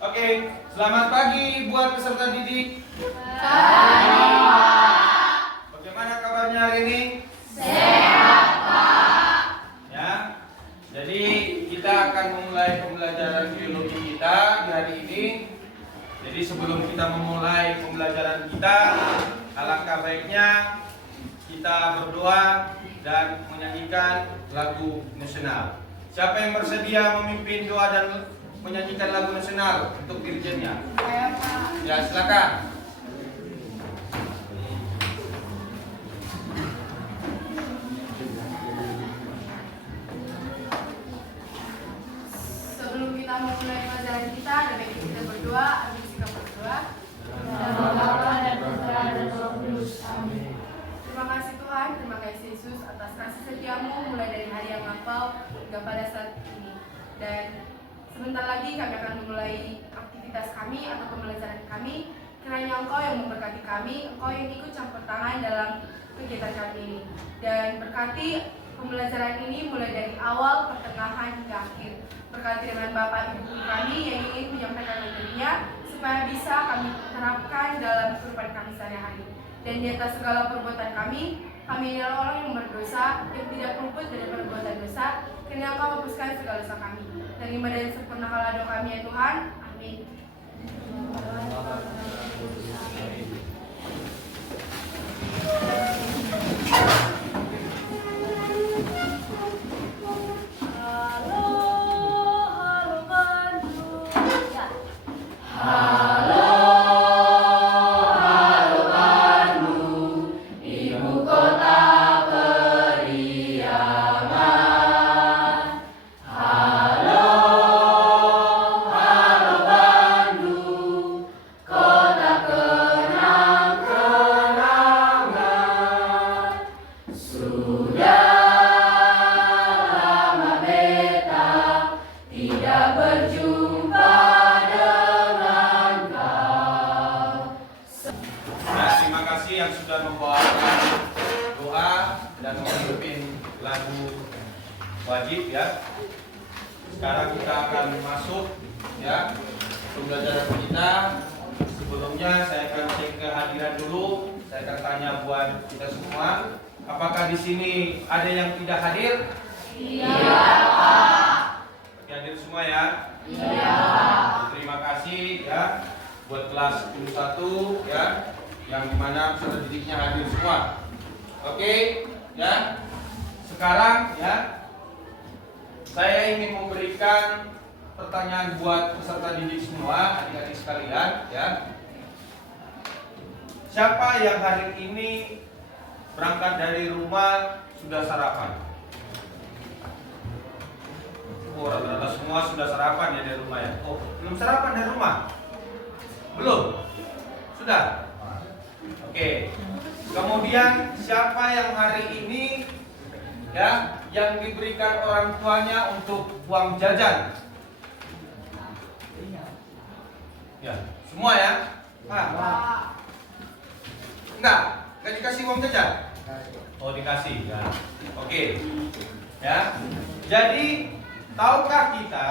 Oke, selamat pagi buat peserta didik. Pagi, Pak. Bagaimana kabarnya hari ini? Sehat, Pak. Ya. Jadi kita akan memulai pembelajaran biologi kita di hari ini. Jadi sebelum kita memulai pembelajaran kita, alangkah baiknya kita berdoa dan menyanyikan lagu nasional. Siapa yang bersedia memimpin doa dan menyanyikan lagu nasional untuk dirjennya? Saya, Pak. Ya, silakan. Sebelum kita memulai pelajaran kita, ada baiknya kita berdoa. Amin, kita berdoa. Nama Bapa dan Putra dan Roh Kudus. Amin. Terima kasih Tuhan, terima kasih Yesus atas kasih setiamu mulai dari hari yang lampau hingga pada saat ini. Dan sebentar lagi kami akan memulai aktivitas kami atau pembelajaran kami. Kiranya Engkau yang memberkati kami, Engkau yang ikut campur tangan dalam kegiatan kami ini. Dan berkati pembelajaran ini mulai dari awal, pertengahan hingga akhir. Berkati dengan Bapak Ibu kami yang ingin menyampaikan materinya supaya bisa kami terapkan dalam kehidupan kami sehari-hari. Dan di atas segala perbuatan kami adalah orang yang berdosa, yang tidak luput dari perbuatan dosa. Kiranya Engkau hapuskan segala dosa kami. Terima dan sempurnakanlah doa kami ya Tuhan. Amin. Yang sudah membawakan doa dan memimpin lagu wajib ya. Sekarang kita akan masuk ya pembelajaran kita. Sebelumnya saya akan cek kehadiran dulu. Saya akan tanya buat kita semua, apakah di sini ada yang tidak hadir? Iya, Pak. Hadir semua ya? Iya. Terima kasih ya buat kelas 11 ya, yang dimana peserta didiknya hadir semua. Oke, ya. Sekarang ya, saya ingin memberikan pertanyaan buat peserta didik semua, adik-adik sekalian, ya. Siapa yang hari ini berangkat dari rumah sudah sarapan? Oh, rata-rata semua sudah sarapan ya dari rumah ya. Oh, belum sarapan dari rumah? Belum? Sudah? Oke. Kemudian siapa yang hari ini ya yang diberikan orang tuanya untuk uang jajan? Ya, semua ya? Pak. Enggak dikasih uang jajan? Oh, dikasih ya. Oke. Ya. Jadi tahukah kita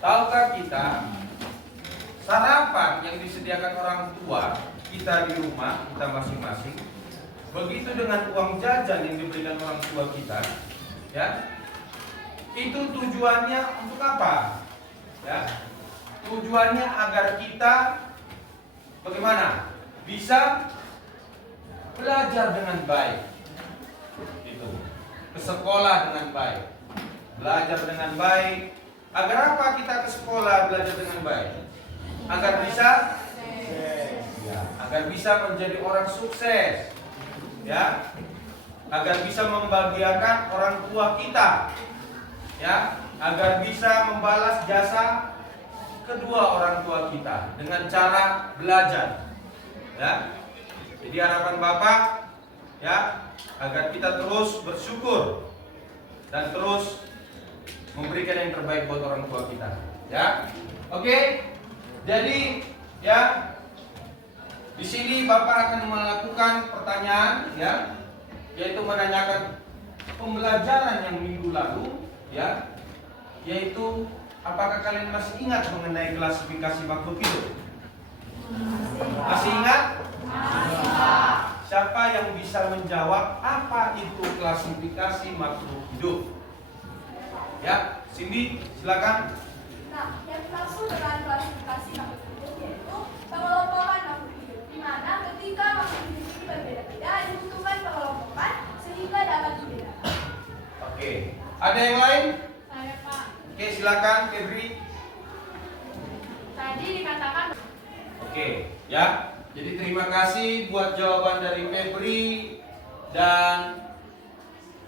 tahukah kita sarapan yang disediakan orang tua kita di rumah kita masing-masing, begitu dengan uang jajan yang diberikan orang tua kita, ya, itu tujuannya untuk apa? Ya, tujuannya agar kita bagaimana? Bisa belajar dengan baik, itu, ke sekolah dengan baik, belajar dengan baik. Agar apa kita ke sekolah belajar dengan baik? Agar bisa agar bisa menjadi orang sukses, ya, agar bisa membahagiakan orang tua kita, ya, agar bisa membalas jasa kedua orang tua kita dengan cara belajar, ya. Jadi harapan Bapak, ya, agar kita terus bersyukur dan terus memberikan yang terbaik buat orang tua kita, ya. Oke. Jadi ya, di sini Bapak akan melakukan pertanyaan ya, yaitu menanyakan pembelajaran yang minggu lalu ya, yaitu Apakah kalian masih ingat mengenai klasifikasi makhluk hidup? Masih ingat? Siapa yang bisa menjawab apa itu klasifikasi makhluk hidup? Ya, Cindy, silakan. Nah, yang dimaksud dengan klasifikasi makhluk hidup yaitu pengelompokan makhluk hidup, di mana ketika makhluk hidup ini berbeda-beda dibutuhkan pengelompokan sehingga dapat dibedakan. Oke, ada yang lain? Saya Pak, Oke, silakan, Febri. tadi dikatakan Oke, ya. Jadi terima kasih buat jawaban dari Febri dan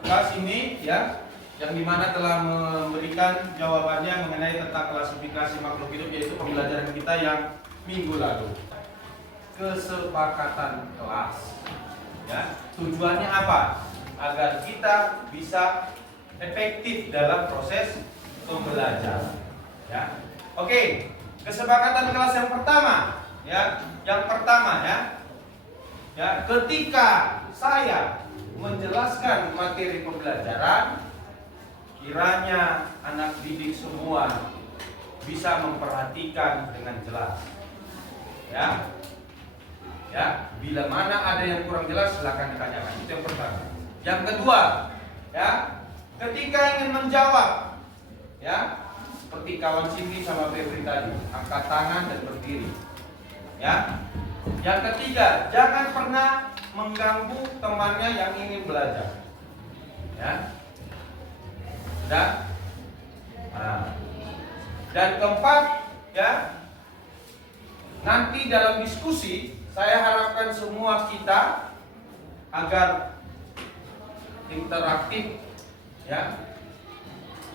Kak Cindy, ya, yang dimana telah memberikan jawabannya mengenai tentang klasifikasi makhluk hidup, yaitu pembelajaran kita yang minggu lalu. Kesepakatan kelas, ya, tujuannya apa? Agar kita bisa efektif dalam proses pembelajaran, ya. Oke, kesepakatan kelas yang pertama, ya, ya, ketika saya menjelaskan materi pembelajaran, kiranya anak didik semua bisa memperhatikan dengan jelas, ya. Ya, bila mana ada yang kurang jelas silakan ditanyakan. Itu yang pertama. Yang kedua, ya, ketika ingin menjawab, ya, seperti kawan Cindy sama Febri tadi, angkat tangan dan berdiri, ya. Yang ketiga, jangan pernah mengganggu temannya yang ingin belajar, ya. Dan keempat, ya, nanti dalam diskusi saya harapkan semua kita agar interaktif, ya.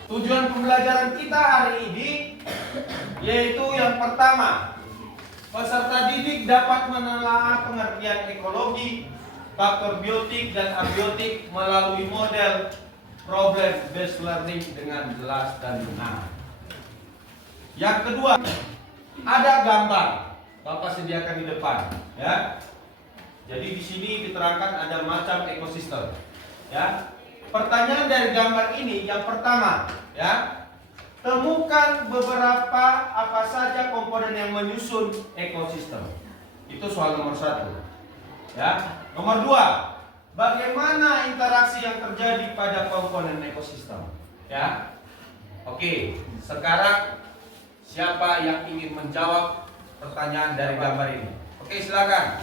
Tujuan pembelajaran kita hari ini yaitu yang pertama, peserta didik dapat menelaah pengertian ekologi, faktor biotik dan abiotik melalui model problem based learning dengan jelas dan benar. Yang kedua, ada gambar. Bapak sediakan di depan, ya. Jadi di sini diterangkan ada macam ekosistem, ya. Pertanyaan dari gambar ini yang pertama, ya, temukan beberapa apa saja komponen yang menyusun ekosistem. Itu soal nomor 1, ya. Nomor 2, bagaimana interaksi yang terjadi pada komponen ekosistem, ya. Oke, sekarang siapa yang ingin menjawab pertanyaan dari gambar ini? Oke, silakan.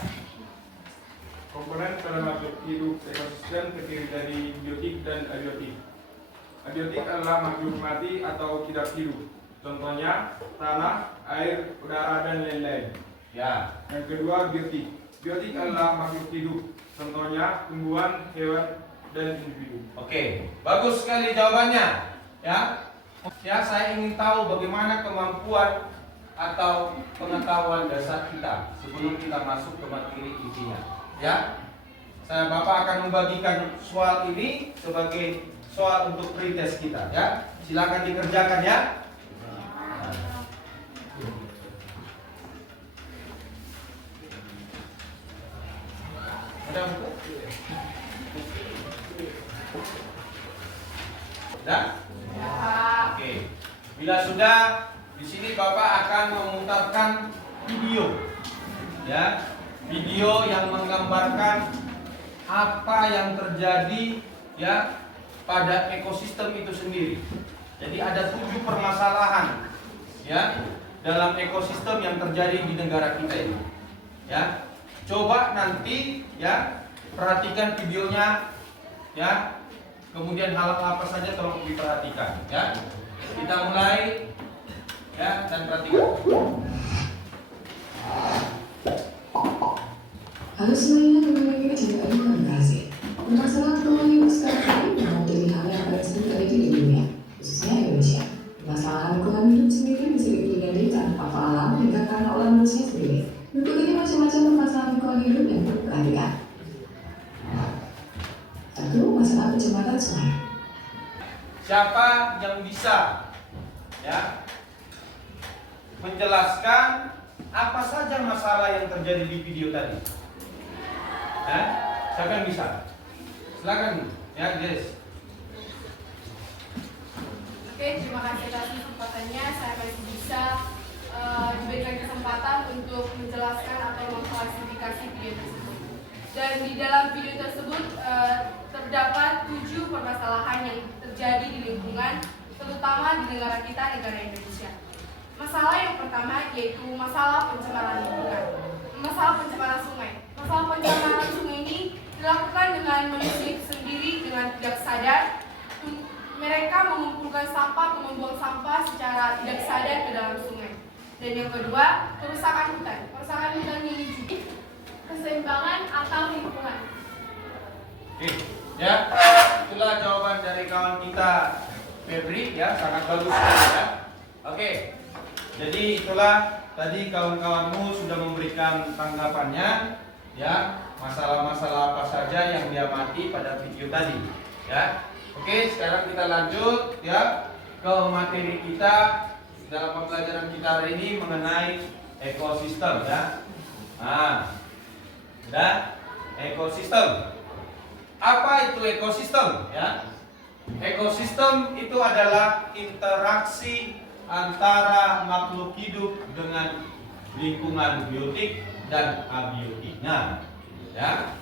Komponen pada makhluk hidup ekosistem terdiri dari biotik dan abiotik. Abiotik adalah makhluk mati atau tidak hidup. Contohnya tanah, air, udara, dan lain-lain. Ya. Yang kedua biotik. Biotik adalah makhluk hidup. Contohnya tumbuhan, hewan, dan individu. Oke, bagus sekali jawabannya. Ya. Ya, saya ingin tahu bagaimana kemampuan atau pengetahuan dasar kita sebelum kita masuk ke materi intinya. Ya, Bapak akan membagikan soal ini sebagai soal untuk pretest kita. Ya, silakan dikerjakan ya. Ada buku? Sudah? Oke. Bila sudah, di sini Bapak akan memutarkan video, ya, video yang menggambarkan apa yang terjadi, ya, pada ekosistem itu sendiri. Jadi ada 7 permasalahan, ya, dalam ekosistem yang terjadi di negara kita ini, ya. Coba nanti, ya, perhatikan videonya, ya. Kemudian hal-hal apa saja tolong diperhatikan, ya. Kita mulai. Ya, dan perhatikan. Halo semuanya, kembali lagi ke channel Komunikasi. Masalah teknologi sekarang ini memang jadi hal yang paling sering terjadi di dunia, khususnya Indonesia. Masalah lingkungan hidup sendiri bisa dipelajari tanpa faktor alam hingga karena oleh manusia sendiri. Berikut ini macam-macam permasalahan lingkungan hidup yang perlu diperhatikan. 1. Masalah pencemaran sungai. Siapa yang bisa, ya, menjelaskan apa saja masalah yang terjadi di video tadi? Siapa yang bisa? Silakan, ya, Grace. Oke, terima kasih atas kesempatannya, saya masih bisa diberikan kesempatan untuk menjelaskan atau mengklasifikasi video tersebut. Dan di dalam video tersebut terdapat 7 permasalahan yang terjadi di lingkungan, terutama di negara kita, negara Indonesia. Masalah yang pertama yaitu masalah pencemaran lingkungan, masalah pencemaran sungai. Masalah pencemaran sungai ini dilakukan dengan manusia itu sendiri dengan tidak sadar. Mereka mengumpulkan sampah atau membuang sampah secara tidak sadar ke dalam sungai. Dan yang kedua, kerusakan hutan. Kerusakan hutan ini juga keseimbangan atau lingkungan. Oke, ya, itulah jawaban dari kawan kita Febri, ya, sangat bagus ya. Oke, jadi itulah tadi kawan-kawanmu sudah memberikan tanggapannya, ya, masalah-masalah apa saja yang dia amati pada video tadi, ya. Oke, sekarang kita lanjut, ya, ke materi kita dalam pembelajaran kita hari ini mengenai ekosistem, ya. Nah, sudah, ekosistem. Apa itu ekosistem, ya? Ekosistem itu adalah interaksi antara makhluk hidup dengan lingkungan biotik dan abiotiknya, ya.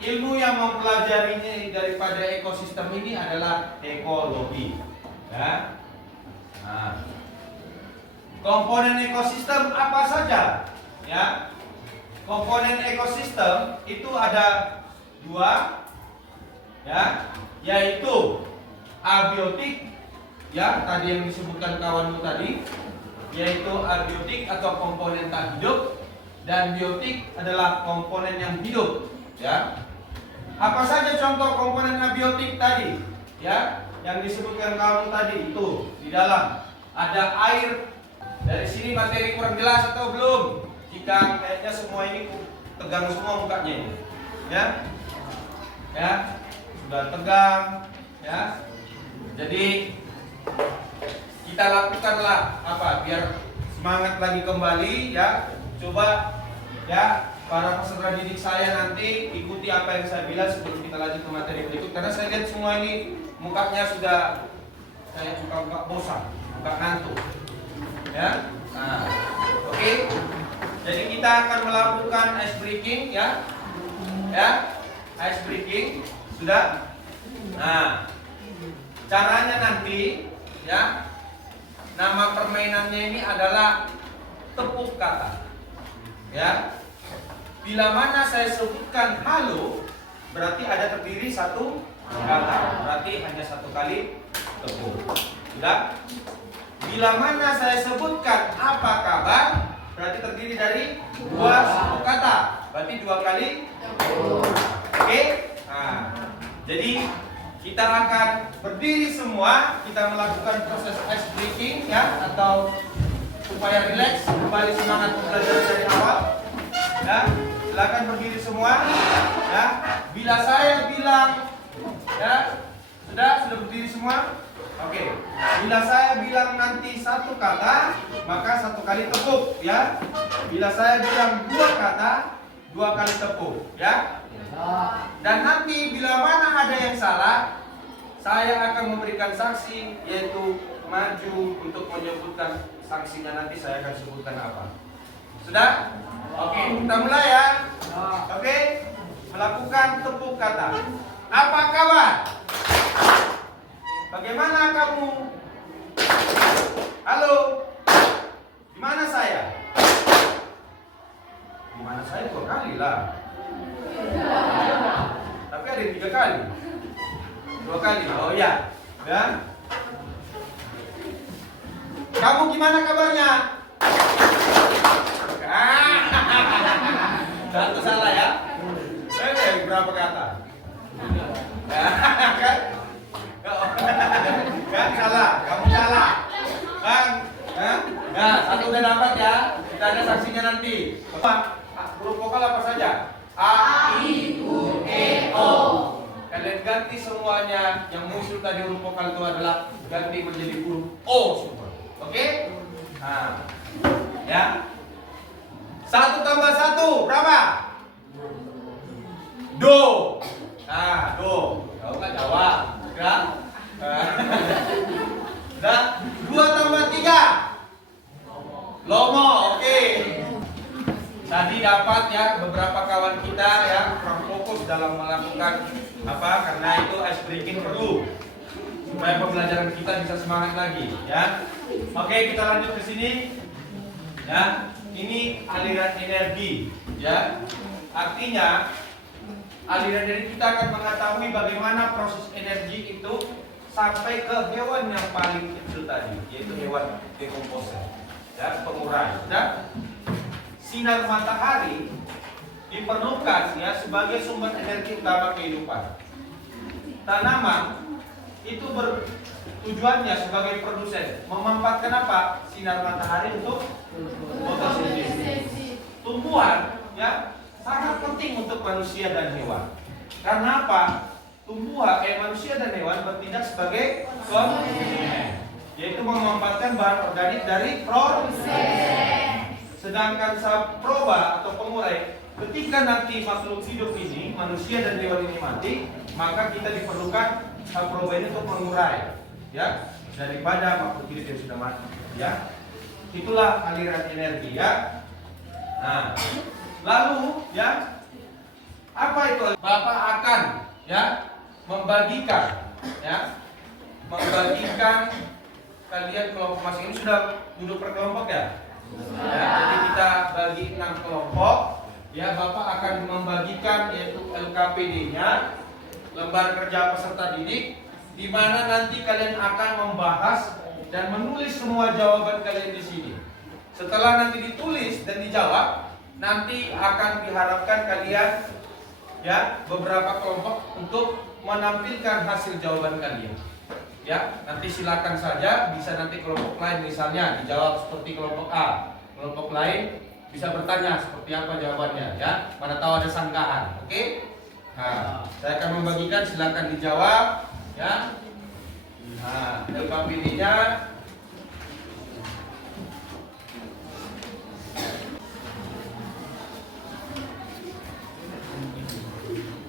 Ilmu yang mempelajarinya daripada ekosistem ini adalah ekologi, ya. Nah, komponen ekosistem apa saja, ya? Komponen ekosistem itu ada 2, ya, yaitu abiotik, ya, tadi yang disebutkan kawanmu tadi, yaitu abiotik atau komponen tak hidup, dan biotik adalah komponen yang hidup, ya. Apa saja contoh komponen abiotik tadi, ya, yang disebutkan kawanmu tadi itu di dalam ada air. Dari sini materi kurang jelas atau belum? Jika kayaknya semua ini tegang semua mukanya ini, ya, ya, sudah tegang, ya. Jadi kita lakukanlah apa biar semangat lagi kembali, ya. Coba, ya, para peserta didik saya nanti ikuti apa yang saya bilang sebelum kita lanjut ke materi berikut, karena saya lihat semua ini mukanya sudah kayak muka bosan, muka ngantuk, ya. Nah, oke. Jadi kita akan melakukan ice breaking, ya, ya, ice breaking, sudah. Nah, caranya nanti, ya, nama permainannya ini adalah tepuk kata, ya. Bila mana saya sebutkan halo, berarti ada terdiri satu kata, berarti hanya satu kali tepuk, sudah. Bila mana saya sebutkan apa kabar, berarti terdiri dari 2 suku kata, berarti 2 kali tepuk. Oke? Nah, jadi kita akan berdiri semua, kita melakukan proses ice breaking, ya, atau supaya rileks, kembali semangat belajar dari awal, ya. Silakan berdiri semua, ya. Bila saya bilang, ya, sudah berdiri semua. Oke. Bila saya bilang nanti satu kata, maka satu kali tepuk, ya. Bila saya bilang 2 kata, 2 kali tepuk, ya. Dan nanti bila mana ada yang salah, saya akan memberikan sanksi, yaitu maju untuk menyebutkan sanksinya. Nanti saya akan sebutkan apa. Sudah? Oke, kita mulai, ya. Oke, melakukan tepuk kata. Apa kabar? Bagaimana kamu? Halo? Di mana saya? Di mana saya 2 kali lah. Tapi ada yang 3 kali. 2 kali. Oh ya. Ya. Kamu gimana kabarnya? Satu salah, ya. Berapa kata? Kan? Kan salah, kamu salah. Kan? Nah, satu udah dapat, ya. Kita ada sanksinya nanti. Huruf vokal apa saja? A, I, U, E, O. Kalian ganti semuanya. Yang muncul tadi huruf vokal itu adalah ganti menjadi huruf O semua. Oke? Nah, ya. 1 tambah 1 berapa? Do. Nah, do. Kau nggak jawab, ya? Dan 2 tambah 3. Lomo, oke. Tadi dapat ya beberapa kawan kita ya kurang fokus dalam melakukan apa karena itu ice breaking perlu supaya pembelajaran kita bisa semangat lagi ya. Oke, kita lanjut ke sini. Ya, ini aliran energi ya. Artinya aliran energi kita akan mengetahui bagaimana proses energi itu sampai ke hewan yang paling kecil tadi, yaitu hewan dekomposer, ya, pengurai. Dan sinar matahari diperlukan ya sebagai sumber energi utama kehidupan. Tanaman itu bertujuannya sebagai produsen, memanfaatkan apa? Sinar matahari untuk fotosintesis. Tumbuhan ya sangat penting untuk manusia dan hewan. Karena apa? Manusia dan hewan bertindak sebagai konsumen, yaitu memanfaatkan bahan organik dari produsen. Sedangkan saproba atau pengurai, ketika nanti makhluk hidup ini, manusia dan hewan ini mati, maka kita diperlukan saproba ini untuk mengurai, ya, daripada makhluk hidup yang sudah mati, ya. Itulah aliran energi, ya. Nah, lalu, ya, apa itu? Bapak akan, ya, membagikan kalian kelompok masing-masing. Ini sudah duduk per kelompok ya? Ya, jadi kita bagi 6 kelompok. Ya, Bapak akan membagikan yaitu LKPD-nya, lembar kerja peserta didik, di mana nanti kalian akan membahas dan menulis semua jawaban kalian di sini. Setelah nanti ditulis dan dijawab, nanti akan diharapkan kalian ya beberapa kelompok untuk menampilkan hasil jawaban kalian. Ya, nanti silakan saja, bisa nanti kelompok lain misalnya dijawab seperti kelompok A, kelompok lain bisa bertanya seperti apa jawabannya, ya. Mana tahu ada sangkaan, oke? Nah, saya akan membagikan, silakan dijawab, ya. Nah, LKPD-nya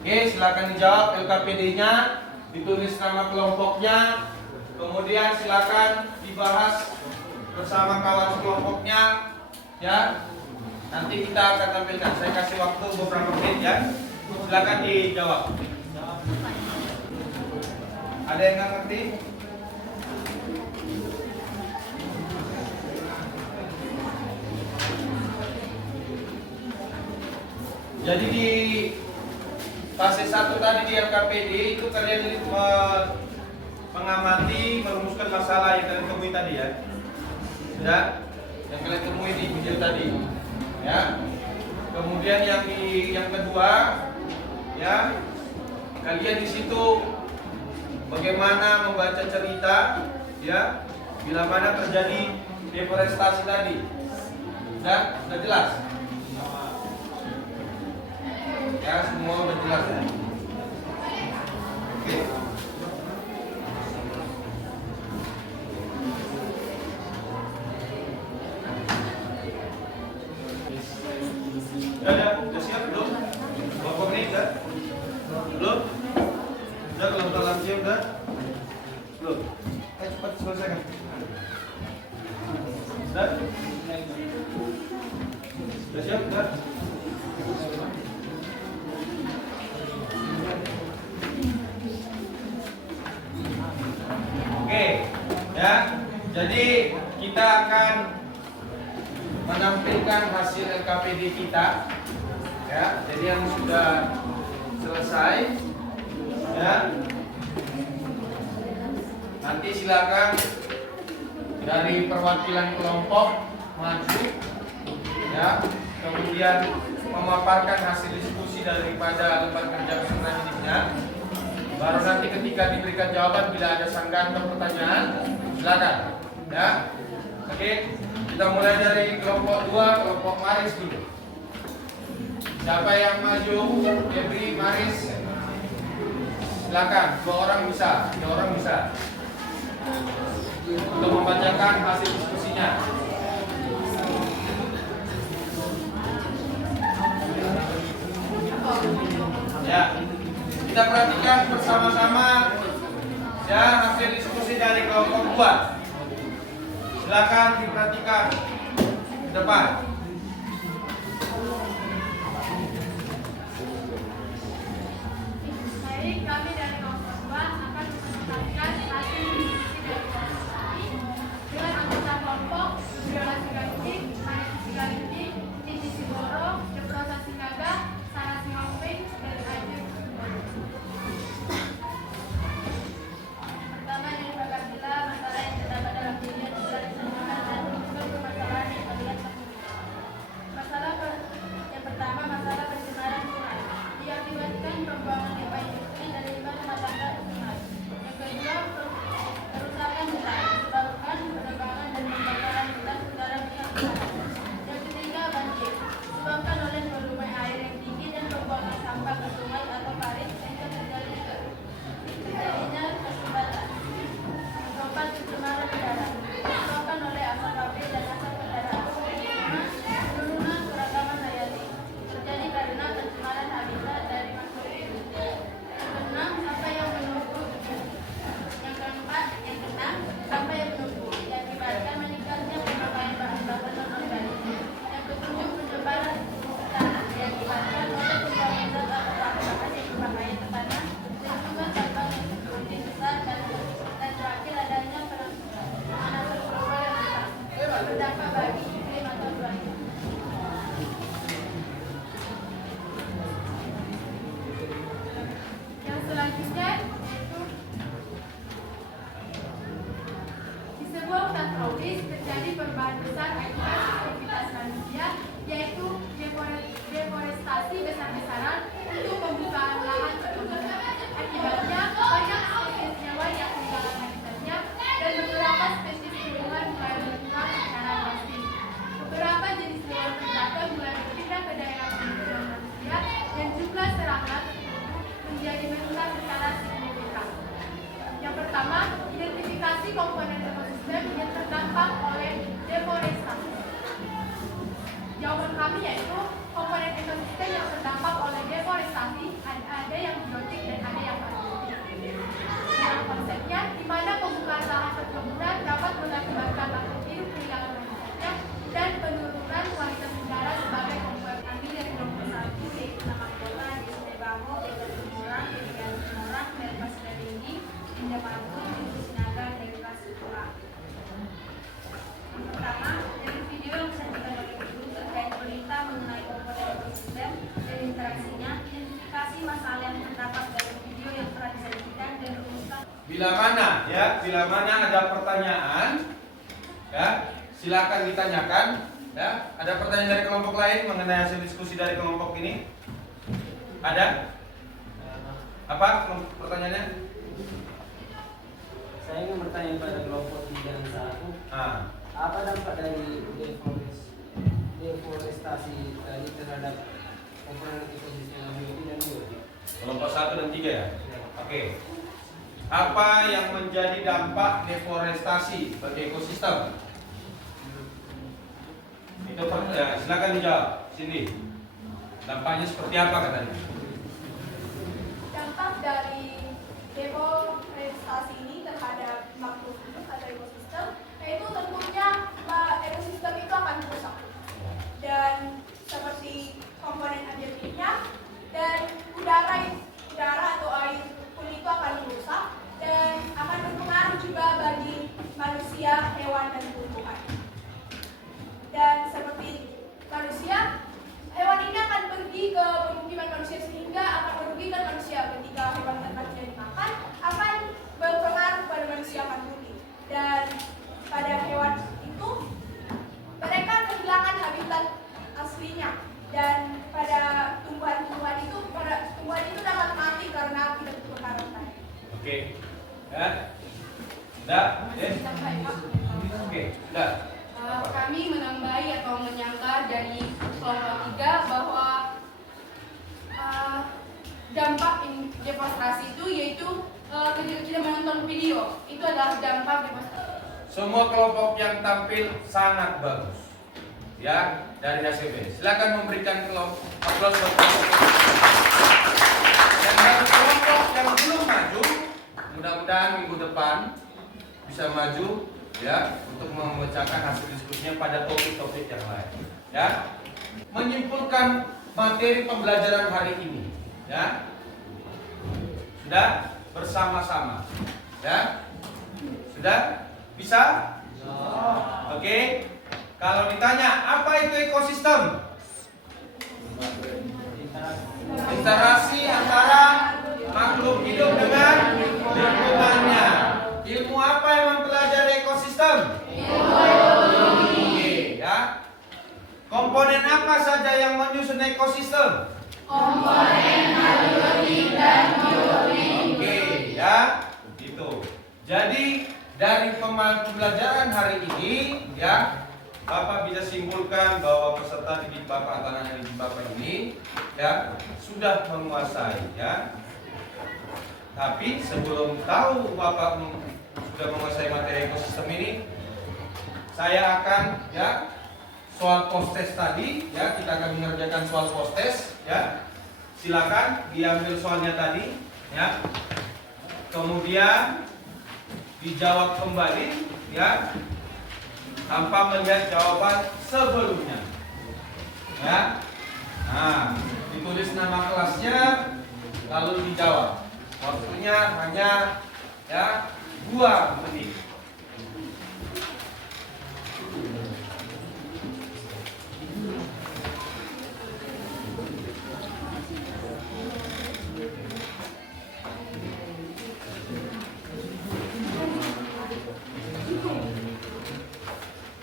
oke, silakan dijawab LKPD-nya, ditulis nama kelompoknya, kemudian silakan dibahas bersama kawan kelompoknya, ya. Nanti kita akan tampilkan. Saya kasih waktu beberapa menit ya. Silakan dijawab. Ada yang nggak ngerti? Jadi di fase 1 tadi di LKPD itu kalian mengamati, merumuskan masalah yang kalian temui tadi ya. Sudah? Yang kalian temui di video tadi. Ya. Kemudian yang kedua ya, kalian di situ bagaimana membaca cerita ya bila mana terjadi deforestasi tadi. Sudah jelas? Ya, semua udah jelas ya. Oke. Udah siap belum? Berapa menit dah? Belum? Udah kalau dalam jam dah? Belum? Cepat selesaikan. Sudah? Udah siap? Udah? Oke, ya. Jadi kita akan menampilkan hasil LKPD kita, ya. Jadi yang sudah selesai, ya. Nanti silakan dari perwakilan kelompok maju, ya. Kemudian memaparkan hasil diskusi daripada lembar kerja peserta didiknya. Baru nanti ketika diberikan jawaban bila ada sanggahan atau pertanyaan, silakan, ya. Oke, kita mulai dari kelompok 2, kelompok Maris dulu. Siapa yang maju? Febri, Maris. Silakan, 2 orang bisa, 3 orang bisa. Untuk membacakan hasil diskusinya. Ya. Kita perhatikan bersama-sama ya hasil diskusi dari kelompok 2. Silakan diperhatikan ke depan. Baik, kami dari kelompok 2 akan mempresentasikan hasil diskusi dari kelompok kami dengan anggota kelompok Viola Sigalutik, Maria Sigalutik, Titi Siboro, Jeprosa Sinaga, Sarah Singaping, dan Ajit Siboro. Pertama dari Pak Kabila, masalah yang terdapat dalam video telah disampaikan dan juga permasalahan yang terlihat yang pertama, masalah pencemaran sungai diakibatkan pembuangan limbah industri dari limbah rumah tangga ke sungai. Yang kedua, kerusakan hutan disebabkan penebangan dan pembakaran hutan secara besar-besaran. Yang ketiga, banjir disebabkan oleh volume air yang tinggi dan pembuangan sampah ke sungai atau parit sehingga terjadinya kesumbatan. Yang keempat, pencemaran udara disebabkan oleh asap pabrik dan asap kendaraan. Penurunan keragaman hayati terjadi karena pencemaran habitat dari makhluk hidup. Yang keenam, sampah yang menumpuk. Yang keenam, sampah yang menumpuk diakibatkan meningkatnya pemakaian bahan bakar non-organik. Yang ketujuh, penyebaran tanah diakibatkan oleh pembuangan zat atau bahan yang berbahaya ke tanah dan juga tambang yang semakin besar dan terakhir adanya pemanasan global yang besar berdampak bagi iklim atau cuaca. Yang selanjutnya yaitu di sebuah hutan tropis terjadi perubahan besar akibat aktivitas manusia, yaitu deforestasi besar-besaran untuk pembukaan lahan perkebunan. Akibatnya banyak spesies nyawa yang kehilangan habitatnya dan beberapa spesies tumbuhan mulai berkurang secara drastis. Beberapa jenis hewan terdata mulai berpindah ke daerah permukiman manusia dan jumlah serangga menjadi meningkat secara signifikan. Yang pertama, identifikasi komponen ekosistem yang terdampak oleh deforestasi. Jawaban kami yaitu komponen ekosistem yang terdampak oleh deforestasi ada yang biotik dan ada yang abiotik. Dalam konsepnya, di mana pembukaan lahan perkebunan dapat mengakibatkan makhluk hidup kehilangan habitatnya dan penurunan kualitas udara sebagai pembuat kami dari kelompok 1 yaitu nama kota di Sungai Bango, Dekat Timurang, Dekat Timurang, dari Pasir Tinggi, Indah Mantul, di Sinaga, dari Pasir Kurang. Yang pertama, dari video yang disajikan oleh guru terkait berita mengenai komponen ekosistem dan interaksinya, identifikasi masalah yang terdapat dari video yang telah disajikan dan rumuskan. Bila mana ada pertanyaan, ya, silakan ditanyakan. Ya, ada pertanyaan dari kelompok lain mengenai hasil diskusi dari kelompok ini? Ada? Apa pertanyaannya? Saya ingin bertanya pada kelompok 3 dan 1. Apa dampak dari deforestasi tadi terhadap komponen ekosistem abiotik dan biotik? Kelompok 1 dan 3 ya? Oke. Apa yang menjadi dampak deforestasi bagi ekosistem? Itu silakan dijawab. Cindy. Dampaknya seperti apa katanya? Dampak dari deforestasi ini terhadap makhluk hidup atau ekosistem, yaitu tentunya ekosistem itu akan rusak. Dan seperti komponen abiotiknya dan udara atau air pun itu akan rusak dan akan berpengaruh juga bagi manusia, hewan dan tumbuhan. Dan seperti manusia, hewan ini akan pergi ke pemukiman manusia sehingga akan merugikan manusia ketika hewan ternaknya dimakan akan berpengaruh pada manusia akan rugi. Dan pada hewan itu mereka kehilangan habitat aslinya dan pada tumbuhan itu dapat mati karena tidak berpengaruh. Oke. Ya. Sudah? Oke, sudah. Kami menambahi atau menyangka dari kelompok 3 bahwa dampak deforestasi itu yaitu ketika kita menonton video itu adalah dampak deforestasi. Semua kelompok yang tampil sangat bagus. Ya, dari HCB. Silakan memberikan aplaus buat kelompok. Dan bagi kelompok yang belum maju, mudah-mudahan minggu depan bisa maju ya untuk memecahkan hasil diskusinya pada topik-topik yang lain. Ya, menyimpulkan materi pembelajaran hari ini. Ya, sudah bersama-sama. Ya, sudah bisa? Oke. Kalau ditanya apa itu ekosistem? Interaksi antara makhluk hidup dengan lingkungannya. Ilmu apa yang mempelajari ekosistem? Oke, ya. Komponen apa saja yang menyusun ekosistem? Komponen abiotik dan biotik. Oke, ya. Gitu. Jadi dari pembelajaran hari ini, ya, Bapak bisa simpulkan bahwa peserta didik Bapak atau anak didik Bapak ini, ya, sudah menguasai, ya. Tapi sebelum tahu Bapak sudah menguasai materi ekosistem ini, saya akan, ya, soal post-test tadi, ya, kita akan mengerjakan soal post-test, ya. Silakan diambil soalnya tadi, ya. Kemudian dijawab kembali, ya, tanpa melihat jawaban sebelumnya, ya. Nah, ditulis nama kelasnya, lalu dijawab. Waktunya hanya, ya, 2 menit.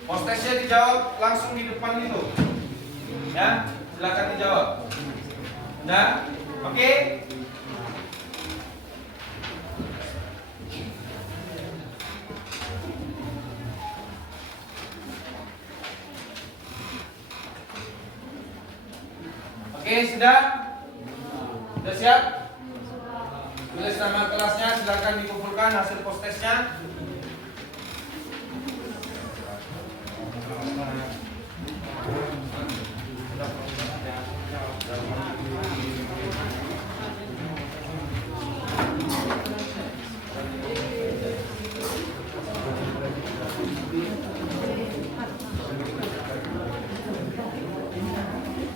Post-testnya dijawab langsung di depan itu, ya, silakan dijawab. Nah, oke. Oke, sudah? Sudah siap? Tulis nama kelasnya, silakan dikumpulkan hasil post-testnya.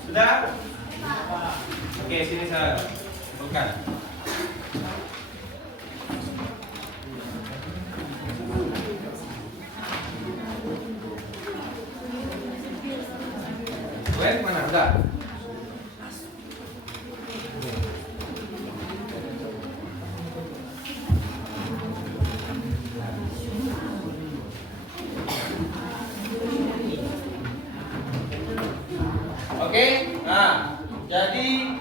Sudah? Oke, sini saya bukan. Glenn mana? Udah? Oke, nah, jadi,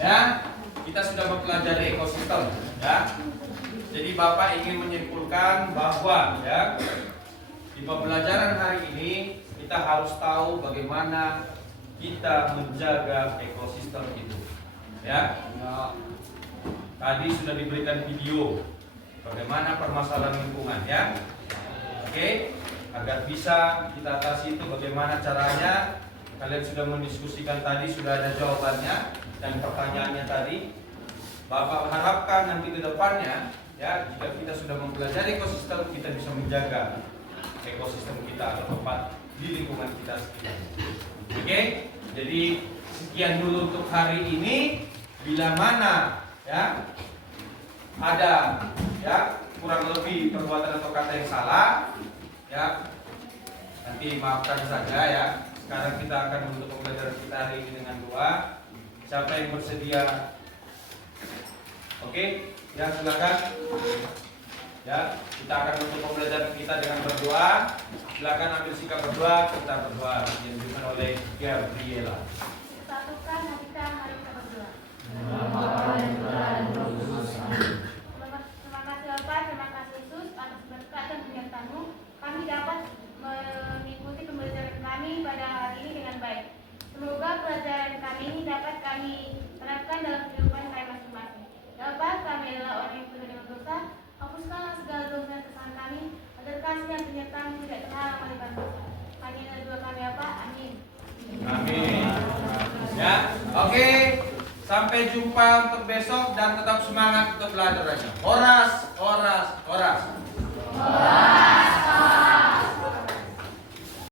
ya, kita sudah mempelajari ekosistem, ya. Jadi Bapak ingin menyimpulkan bahwa, ya, di pembelajaran hari ini kita harus tahu bagaimana kita menjaga ekosistem itu, ya. Tadi sudah diberikan video bagaimana permasalahan lingkungan, ya. Oke, agar bisa kita atasi itu bagaimana caranya. Kalian sudah mendiskusikan tadi, sudah ada jawabannya dan pertanyaannya tadi. Bapak harapkan nanti ke depannya, ya, jika kita sudah mempelajari ekosistem, kita bisa menjaga ekosistem kita atau tempat di lingkungan kita sekitar. Oke, jadi sekian dulu untuk hari ini. Bila mana, ya, ada, ya, kurang lebih perbuatan atau kata yang salah, ya, nanti maafkan saja, ya. Sekarang kita akan menutup pembelajaran kita hari ini dengan doa. Siapa yang bersedia? Oke, ya, silakan. Ya, kita akan menutup pembelajaran kita dengan berdoa. Silakan ambil sikap berdoa. Kita berdoa yang dipimpin oleh Gabriela. Satukan hati kita, mari kita berdoa. Terima kasih Bapak, terima kasih Yesus atas berkat dan penyertaan-Mu. Kami dapat mengikuti pembelajaran kami pada hari ini dengan baik. Semoga pelajaran kami ini dapat kami terapkan dalam kehidupan kami masing-masing. Ya Bapak, kami adalah orang yang penuh dengan dosa. Hapuskanlah segala dosa dan kesalahan kami, agar kasih dan penyertaan tidak terhalang oleh dosa. Hanya dari doa kami Bapak, amin. Amin. Ya, oke. Sampai jumpa untuk besok dan tetap semangat untuk belajarnya. Oras, oras, oras.